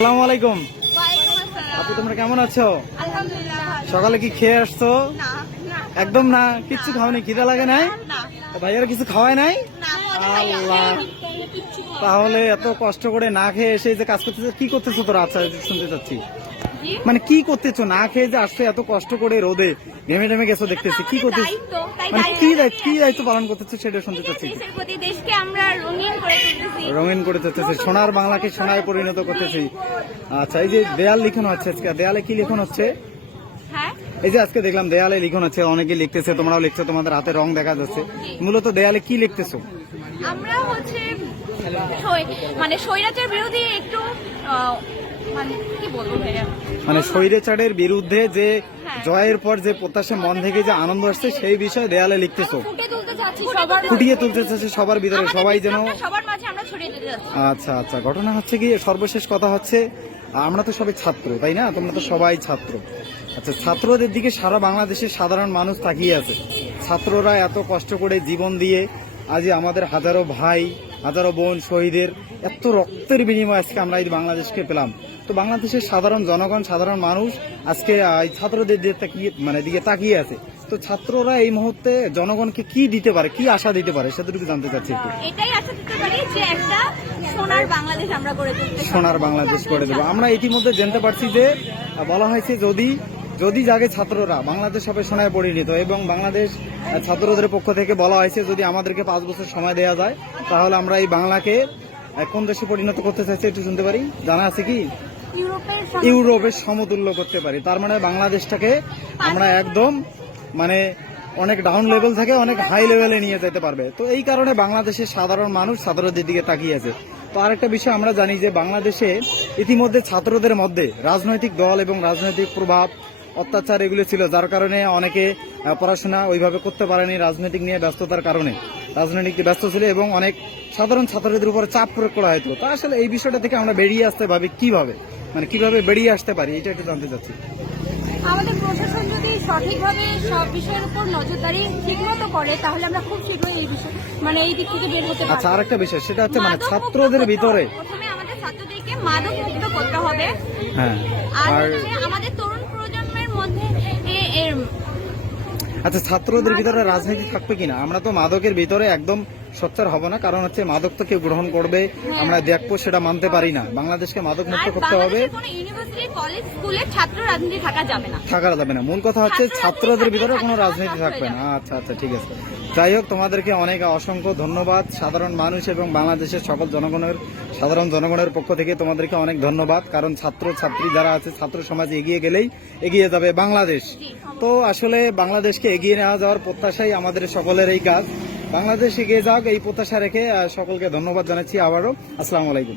আসসালামু আলাইকুম। আপু তোমরা কেমন আছো? সকালে কি খেয়ে আসছো? একদম না কিচ্ছু খাওনি? খিদে লাগে নাই? না, ভাইয়ারা কিছু খাওয়ায় নাই। আল্লাহ। তাহলে এত কষ্ট করে না খেয়ে এসে যে কাজ করতেছে কি করতেছো তোরা? আচ্ছা শুনতে চাচ্ছি? মানে কি করতেছো? না খেয়ে যে আসছে এত কষ্ট করে রোদে ঘেমে টেমে গেছো দেখতেছি। কি করতেছো? মানে কি দায়িত্ব কি দায়িত্ব পালন করতেছো সেটা শুনতে চাচ্ছি। রঙিন করে তুলতেছি। সোনার বাংলাকে সোনায় পরিণত করতেছি। আচ্ছা এই যে দেয়াল লিখন হচ্ছে আজকে। দেয়ালে কি লিখন হচ্ছে? হ্যাঁ? এই যে আজকে দেখলাম দেয়ালে লিখন হচ্ছে। অনেকে লিখতেছে তোমরাও লিখছো তোমাদের হাতে রং দেখা যাচ্ছে। মূলত দেয়ালে কি লিখতেছো? আমরা হচ্ছে মানে স্বৈরাচার বিরোধী একটু মানে কি বলব ভাইয়া? মানে স্বৈরাচারের বিরুদ্ধে যে হ্যাঁ। জয়ের পর যে প্রত্যাশা মন থেকে যে আনন্দ আসছে সেই বিষয়ে দেয়ালে লিখতেছো। ফুটিয়ে তুলতে চাচ্ছে সবার ভিতরে সবাই যেন বিপ্লবটা সবার মাঝে আমরা ছড়িয়ে দিতে যাচ্ছি আচ্ছা আচ্ছা ঘটনা হচ্ছে কি সর্বশেষ কথা হচ্ছে আমরা তো সবাই ছাত্র তাই না? তোমরা তো সবাই ছাত্র। আচ্ছা ছাত্রদের দিকে সারা বাংলাদেশের সাধারণ মানুষ তাকিয়ে আছে। ছাত্ররা এত কষ্ট করে জীবন দিয়ে আজ আমাদের হাজারো ভাই হাজারো বোন শহীদের এত রক্তের বিনিময়ে আজকে আমরা এই বাংলাদেশকে পেলাম। তো বাংলাদেশের সাধারণ জনগণ সাধারণ মানুষ আজকে ছাত্রদের দিকে তাকিয়ে মানে দিকে তাকিয়ে আছে। তো ছাত্ররা এই মুহূর্তে জনগণকে কি দিতে পারে কি আশা দিতে পারে সেটুকু জানতে চাচ্ছি এটাই আশা দিতে পারি যে একটা সোনার বাংলাদেশ আমরা গড়ে তুলতে সোনার বাংলাদেশ করে দেবো। আমরা ইতিমধ্যে জানতে পারছি যে বলা হয়েছে যদি যদি জাগে ছাত্ররা বাংলাদেশ হবে সোনায় পরিণত এবং বাংলাদেশ ছাত্রদের পক্ষ থেকে বলা হয়েছে যদি আমাদেরকে পাঁচ বছর সময় দেওয়া যায় তাহলে আমরা এই বাংলাকে কোন দেশে পরিণত করতে চাইছি একটু শুনতে পারি? জানা আছে কি? ইউরোপের সমতুল্য। করতে পারি। তার মানে বাংলাদেশটাকে আমরা একদম মানে অনেক ডাউন লেভেল থেকে অনেক হাই লেভেলে নিয়ে যেতে পারবে। তো এই কারণে বাংলাদেশের সাধারণ মানুষ ছাত্রদের দিকে তাকিয়ে আছে। তো আরেকটা বিষয় আমরা জানি যে বাংলাদেশে ইতিমধ্যে ছাত্রদের মধ্যে রাজনৈতিক দল এবং রাজনৈতিক প্রভাব অত্যাচার এগুলো ছিল যার কারণে অনেকে পড়াশোনা ওইভাবে করতে পারেনি রাজনৈতিক নিয়ে ব্যস্ততার কারণে। রাজনৈতিক ব্যস্ত ছিল এবং অনেক সাধারণ ছাত্রদের উপরে চাপ প্রয়োগ করা হতো তা আসলে এই বিষয়টা থেকে আমরা বেরিয়ে আসতে পারি কীভাবে? মানে কীভাবে বেরিয়ে আসতে পারি এটা একটু জানতে চাচ্ছি। আমাদের প্রশাসন যদি সঠিকভাবে সব বিষয়ের উপর নজরদারি ঠিকমতো করে তাহলে আমরা খুব শীঘ্রই এই বিষয় মানে এই দিক থেকে বের হতে আচ্ছা পারব আরেকটা বিষয় সেটা হচ্ছে মানে ছাত্রদের ভিতরে প্রথমে আমাদের ছাত্রদেরকে মাদক মুক্ত করতে হবে। হ্যাঁ আর আর হচ্ছে আমাদের তরুণ প্রজন্মের মধ্যে এ- এর আচ্ছা ছাত্রদের ভিতরে রাজনীতি থাকবে কিনা? আমরা তো মাদকের ভিতরে একদম সোচ্চার হব না কারণ হচ্ছে মাদক তো কেউ গ্রহণ করবে আমরা দেখব সেটা মানতে পারি না। বাংলাদেশকে মাদক মুক্ত করতে হবে। থাকা যাবে না। মূল কথা হচ্ছে ছাত্রদের ভিতরে কোনো রাজনীতি থাকবে না। আচ্ছা আচ্ছা ঠিক আছে। যাই হোক, তোমাদেরকে অনেক অসংখ্য ধন্যবাদ। সাধারণ মানুষ এবং বাংলাদেশের সকল জনগণের, সাধারণ জনগণের পক্ষ থেকে তোমাদেরকে অনেক ধন্যবাদ। কারণ ছাত্র ছাত্রী যারা আছে, ছাত্র সমাজ এগিয়ে গেলেই এগিয়ে যাবে বাংলাদেশ। তো আসলে বাংলাদেশকে এগিয়ে নেওয়া যাওয়ার প্রত্যাশাই আমাদের সকলের এই কাজ। বাংলাদেশ এগিয়ে যাক, এই প্রত্যাশা রেখে সকলকে ধন্যবাদ জানাচ্ছি আবারও। আসসালামু আলাইকুম।